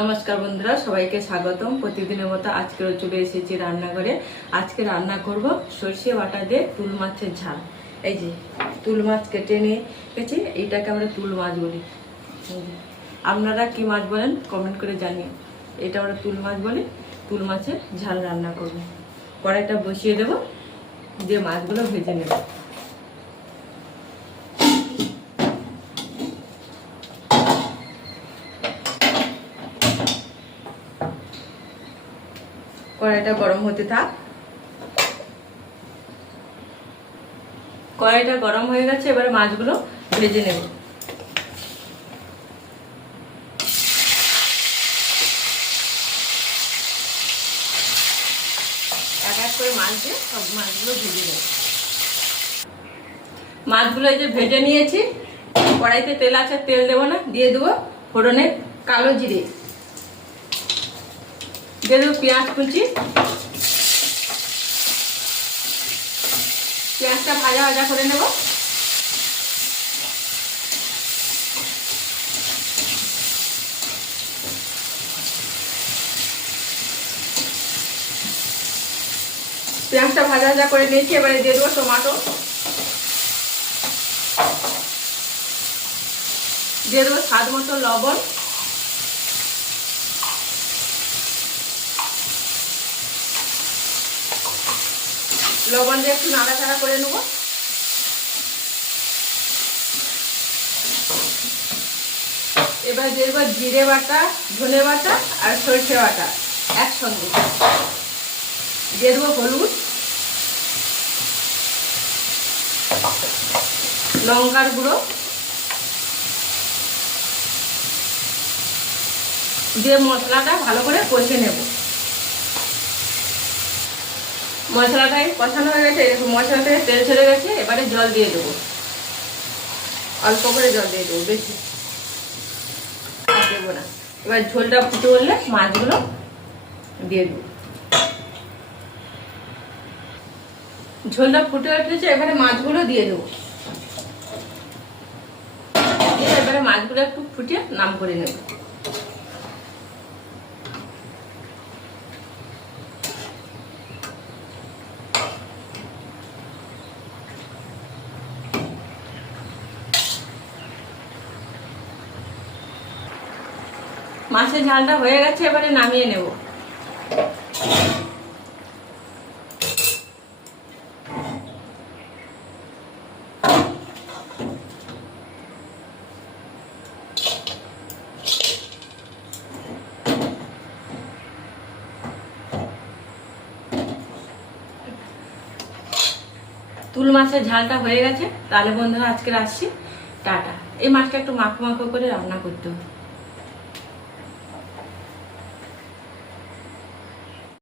নমস্কার বন্ধুরা, সবাইকে স্বাগতম। প্রতিদিনের মতো আজকেও চলে এসেছি রান্নাঘরে। আজকে রান্না করব সর্ষে বাটা দিয়ে তুল মাছের ঝাল। এই যে, তুল মাছ কেটে নিয়ে গেছি এইটাকে আমরা তুল মাছ বলি। আপনারা কি মাছ বলেন কমেন্ট করে জানিয়ে। এটা আমরা তুল মাছ বলি, তুল মাছের ঝাল রান্না করব। কড়াইটা বসিয়ে দেবো, দিয়ে মাছগুলো ভেজে নেব। কড়াইটা গরম হতে থাক। কড়াইটা গরম হয়ে গেছে, এবারে মাছগুলো ভেজে নেব। এক এক করে সব মাছগুলো ভেজে মাছগুলো এই যে ভেজে নিয়েছি, কড়াইতে তেল আছে, তেল দেবো না, দিয়ে দেবো ফোড়নে কালো জিরে। দিয়ে দেবো পেঁয়াজ কুচি পেঁয়াজটা ভাজা ভাজা করে নেব। পেঁয়াজটা ভাজা ভাজা করে নিয়েছি, এবারে দিয়ে দেবো টমাটো। দিয়ে দেবো স্বাদ মতো লবণ। লবণ দিয়ে একটু নাড়াচাড়া করে নেব। এবার দিয়ে দেবো জিরে বাটা, ধনে বাটা আর সরষে বাটা একসঙ্গে। দিয়ে দেবো হলুদ, লঙ্কার গুঁড়ো। দিয়ে মশলাটা ভালো করে কষে নেব। মশলাটাই কষানো হয়ে গেছে, এরকম মশলা থেকে তেল ছেড়ে গেছে এবারে জল দিয়ে দেবো। অল্প করে জল দিয়ে দেবো, বেশি। দেবো না। এবার ঝোলটা ফুটে উঠলে মাছগুলো দিয়ে দেবো। ঝোলটা ফুটে উঠেছে, এবারে মাছগুলো দিয়ে দেবো। এবারে মাছগুলো একটু ফুটিয়ে নাম করে নেব। মাছের ঝালটা হয়ে গেছে, এবারে নামিয়ে নেব। তুল মাছের ঝালটা হয়ে গেছে। তাহলে বন্ধুরা আজকে আসছি। টাটা। এই মাছটা একটু মাখো মাখো করে রান্না করতে হবে।